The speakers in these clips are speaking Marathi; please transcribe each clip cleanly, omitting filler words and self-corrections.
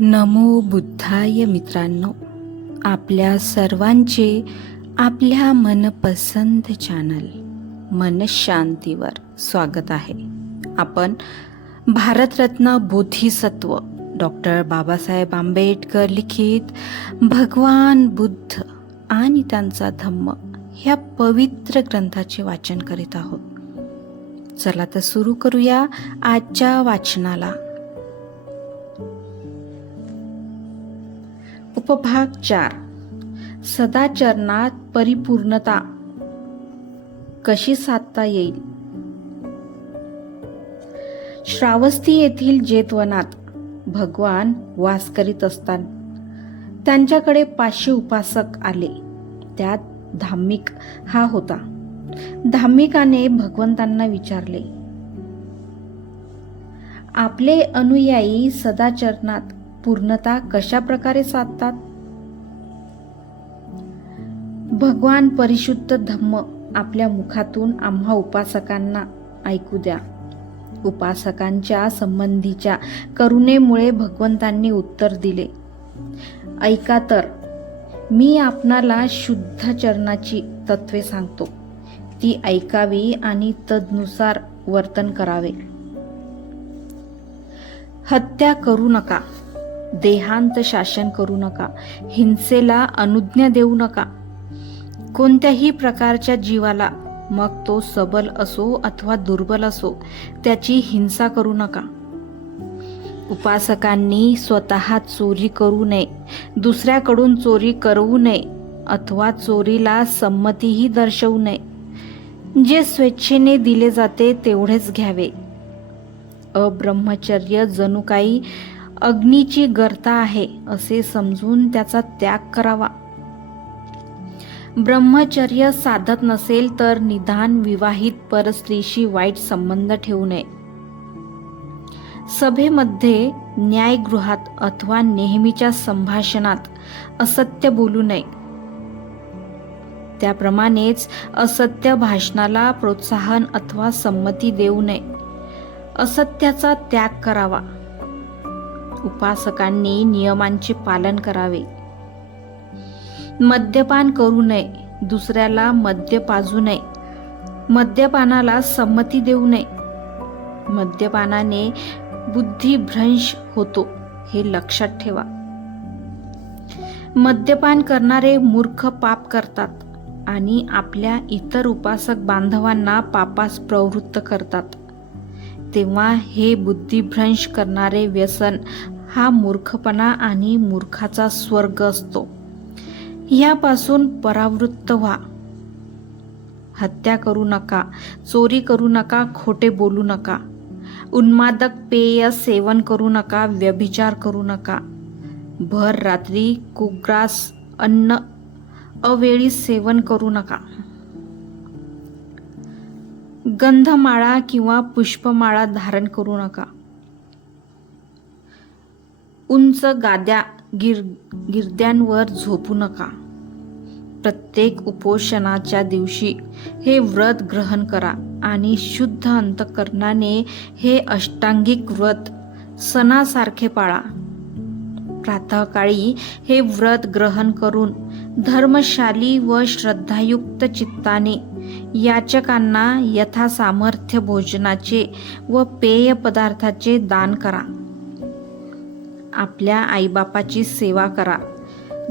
नमो बुद्धाय मित्रांनो, आपल्या सर्वांचे आपल्या मनपसंत चॅनल मनशांतीवर स्वागत आहे. आपण भारतरत्न बोधिसत्व डॉक्टर बाबासाहेब आंबेडकर लिखित भगवान बुद्ध आणि त्यांचा धम्म ह्या पवित्र ग्रंथाचे वाचन करीत आहोत. चला तर सुरू करूया आजच्या वाचनाला. उपभाग 4. सदाचरणात परिपूर्णता कशी साधता येईल. श्रावस्ती येथील जेतवनात भगवान वास करीत असताना त्यांच्याकडे 500 उपासक आले. त्यात धार्मिक हा होता. धार्मिकाने भगवंतांना विचारले, आपले अनुयायी सदाचरणात पूर्णता कशा प्रकारे साधतात. भगवान परिशुद्ध धम्म आपल्या मुखातून आम्हा उपासकांना ऐकू द्या. उपासकांच्या संबंधीच्या करुणेमुळे भगवंतांनी उत्तर दिले, ऐका तर, मी आपणाला शुद्ध चरणाची तत्वे सांगतो. ती ऐकावी आणि तदनुसार वर्तन करावे. हत्या करू नका. देहांत शासन करू नका. हिंसेला अनुज्ञा देऊ नका. कोणत्याही प्रकारच्या जीवाला, मग तो सबल असो अथवा दुर्बल असो, त्याची हिंसा करू नका. उपासकांनी स्वतः चोरी करू नये, दुसऱ्याकडून चोरी करवू नये अथवा चोरीला संमतीही दर्शवू नये. जे स्वेच्छेने दिले जाते तेवढेच घ्यावे. अब्रह्मचर्य जणू काही अग्नीची गर्ता आहे असे समजून त्याचा त्याग करावा. ब्रह्मचर्य साधत नसेल तर निदान विवाहित परस्त्रीशी वाईट संबंध ठेवू नये. सभेमध्ये, न्यायगृहात अथवा नेहमीच्या संभाषणात असत्य बोलू नये. त्याप्रमाणेच असत्य भाषणाला प्रोत्साहन अथवा संमती देऊ नये. असत्याचा त्याग करावा. उपासकांनी नियमांचे पालन करावे. मद्यपान करू नये. दुसऱ्याला मद्य पाजू नये. मद्यपानाला संमती देऊ नये. मद्यपानाने बुद्धिभ्रंश होतो, हे लक्षात ठेवा. मद्यपान करणारे मूर्ख पाप करतात आणि आपल्या इतर उपासक बांधवांना पापास प्रवृत्त करतात. तेव्हा हे बुद्धिभ्रंश करणारे व्यसन हा मूर्खपणा आणि मूर्खाचा स्वर्ग असतो. यापासून परावृत्त व्हा. हत्या करू नका. चोरी करू नका. खोटे बोलू नका. उन्मादक पेय सेवन करू नका. व्यभिचार करू नका. भर रात्री कुग्रास अन्न अवेळी सेवन करू नका. गंधमाळा किंवा पुष्पमाळा धारण करू नका. उंच गाद्या गिरद्यांवर झोपू नका. प्रत्येक उपोषणाच्या दिवशी हे व्रत ग्रहण करा आणि शुद्ध अंतःकरणाने हे अष्टांगिक व्रत सणासारखे पाळा. प्रातःकाळी हे व्रत ग्रहण करून धर्मशाली व श्रद्धायुक्त चित्ताने याचकांना यथासामर्थ्य भोजनाचे व पेय पदार्थाचे दान करा. आपल्या आईबापाची सेवा करा.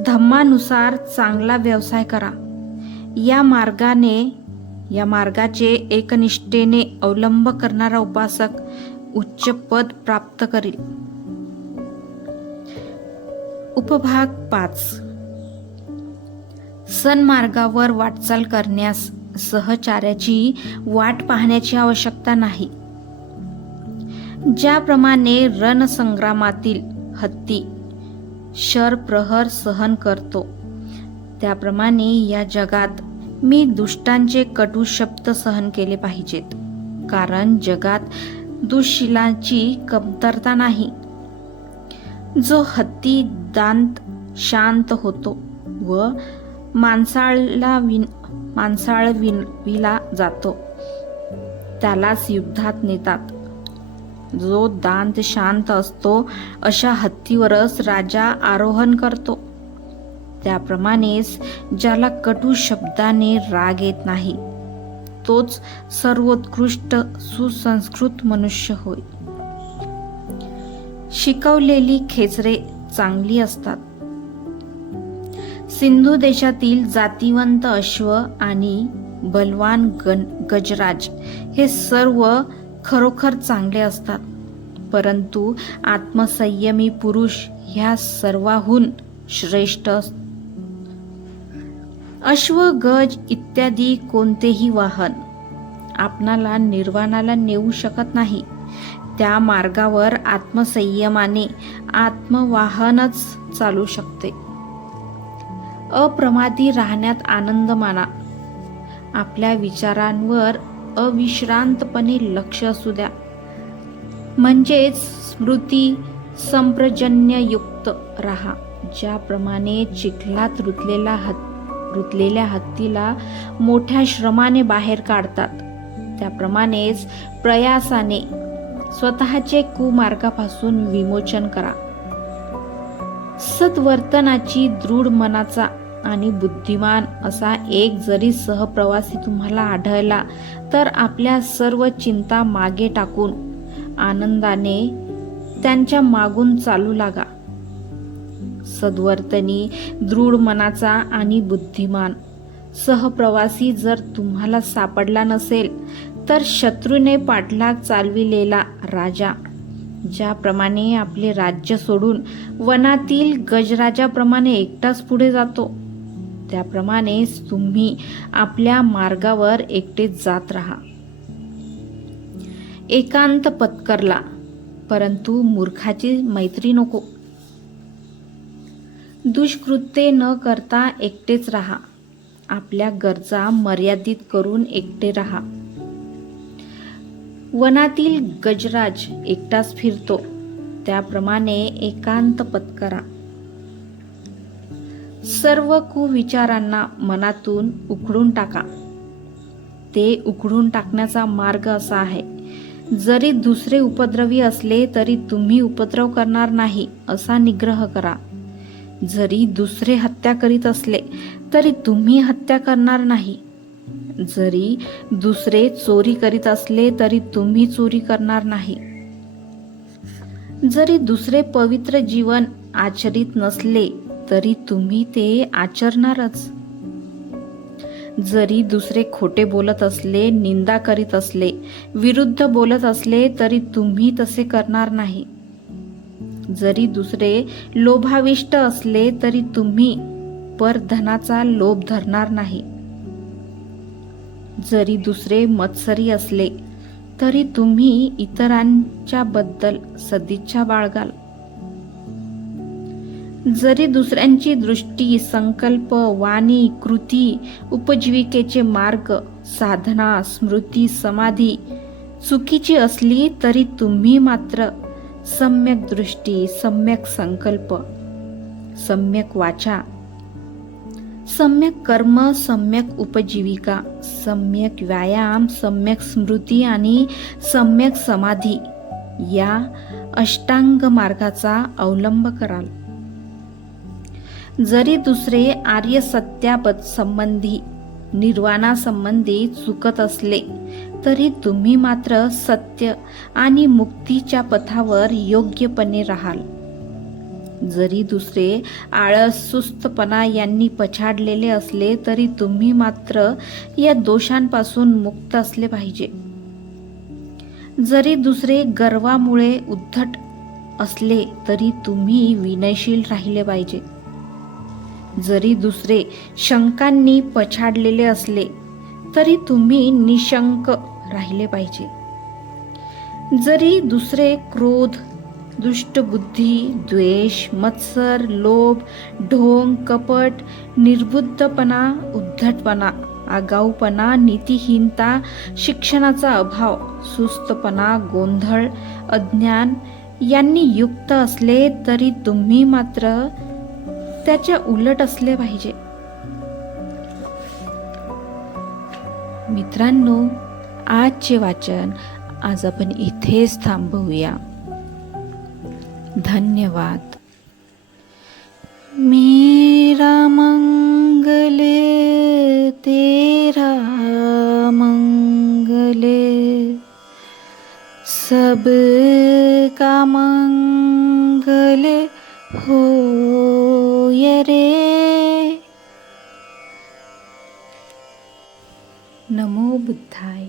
धम्मानुसार चांगला व्यवसाय करा. या मार्गाचे एकनिष्ठेने अवलंब करणारा उपासक उच्च पद प्राप्त करील. उपभाग 5. सन्मार्गावर वाटचाल करण्यास सहचार्याची वाट पाहण्याची आवश्यकता नाही. ज्याप्रमाणे रणसंग्रामातील हत्ती शरप्रहर सहन करतो, त्याप्रमाणे या जगात मी दुष्टांचे कटू शब्द सहन केले पाहिजेत. कारण जगात दुःशीलांची कमतरता नाही. जो हत्ती दांत शांत होतो व माणसाळविला जातो, त्यालाच युद्धात नेतात. जो दांत शांत असतो अशा हत्तीवरच राजा आरोहण करतो. त्याप्रमाणेच ज्याला कटू शब्दाने राग येत नाही तोच सर्वोत्कृष्ट सुसंस्कृत मनुष्य होय. शिकवलेली खेचरे चांगली असतात. सिंधू देशातील जातिवंत अश्व आणि बलवान गजराज हे सर्व खरोखर चांगले असतात, परंतु आत्मसंयमी पुरुष ह्या सर्वाहून श्रेष्ठ असतो. अश्व, गज इत्यादी कोणतेही वाहन आपणाला निर्वाणाला नेऊ शकत नाही. त्या मार्गावर आत्मसंयमाने आत्मवाहनच चालू शकते. अप्रमादी राहण्यात आनंद माना. आपल्या विचारांवर अविश्रांतपणे लक्ष असू द्या, म्हणजेच स्मृती संप्रजन्ययुक्त राहा. ज्याप्रमाणे चिखलात रुतलेल्या हत्तीला मोठ्या श्रमाने बाहेर काढतात, त्याप्रमाणेच प्रयासाने स्वतःचे कुमार्गापासून विमोचन करा. सद्वर्तनाची दृढ मनाचा आणि बुद्धिमान असा एक जरी सहप्रवासी तुम्हाला आढळला तर आपल्या सर्व चिंता मागे टाकून आनंदाने त्यांच्या मागून चालू लागा. सद्वर्तनी, दृढ मनाचा आणि बुद्धिमान सहप्रवासी जर तुम्हाला सापडला नसेल तर शत्रूने पाठलाग चालविलेला राजा ज्याप्रमाणे आपले राज्य सोडून वनातील गजराजाप्रमाणे एकटाच पुढे जातो, त्याप्रमाणेच तुम्ही आपल्या मार्गावर एकटेच जात राहा. एकांत पत्करला, परंतु मूर्खाची मैत्री नको. दुष्कृत्ये न करता एकटेच राहा. आपल्या गरजा मर्यादित करून एकटे राहा. वनातील गजराज एकटाच फिरतो, त्याप्रमाणे एकांत पत्करा. सर्व कुविचारांना मनातून उखडून टाका. ते उखडून टाकण्याचा मार्ग असा आहे, जरी दुसरे उपद्रवी असले तरी तुम्ही उपद्रव करणार नाही असा निग्रह करा. जरी दुसरे हत्या करीत असले तरी तुम्ही हत्या करणार नाही. जरी दुसरे चोरी करीत असले तरी तुम्ही चोरी करणार नाही. जरी दुसरे पवित्र जीवन आचरित नसले तरी तुम्ही ते आचरणारच. जरी दुसरे खोटे बोलत असले, निंदा करीत असले, विरुद्ध बोलत असले तरी तुम्ही तसे करणार नाही. जरी दुसरे लोभाविष्ट असले तरी तुम्ही परधनाचा लोभ धरणार नाही. जरी दुसरे मत्सरी असले तरी तुम्ही इतरांच्या बद्दल सदिच्छा बाळगाल. जरी दुसऱ्यांची दृष्टी, संकल्प, वाणी, कृती, उपजीविकेचे मार्ग, साधना, स्मृती, समाधी चुकीची असली तरी तुम्ही मात्र सम्यक दृष्टी, सम्यक संकल्प, सम्यक वाचा, सम्यक कर्म, सम्यक उपजीविका, सम्यक व्यायाम, सम्यक स्मृती आणि सम्यक समाधी या अष्टांग मार्गाचा अवलंब कराल. जरी दुसरे आर्य सत्यापद संबंधी, निर्वाणासंबंधी चुकत असले तरी तुम्ही मात्र सत्य आणि मुक्तीच्या पथावर योग्यपणे राहाल. जरी दुसरे आळस, सुस्तपणा यांनी पछाडलेले असले तरी तुम्ही मात्र या दोषांपासून मुक्त असले पाहिजे. जरी दुसरे गर्वामुळे उद्धट असले तरी तुम्ही विनयशील राहिले पाहिजे. जरी दुसरे शंकांनी पछाडलेले असले तरी तुम्ही निशंक राहिले पाहिजे. जरी दुसरे क्रोध, दुष्टबुद्धी, द्वेष, मत्सर, लोभ, ढोंग, कपट, निर्बुद्धपणा, उद्धटपणा, आगाऊपणा, नीतिहीनता, शिक्षणाचा अभाव, सुस्तपणा, गोंधळ, अज्ञान यांनी युक्त असले तरी तुम्ही मात्र त्याच्या उलट असले पाहिजे. मित्रांनो, आजचे वाचन आज आपण इथेच थांबवूया. धन्यवाद. मेरा मंगल तेरा मंगल, सबका मंगल होय रे. नमो बुद्धाय.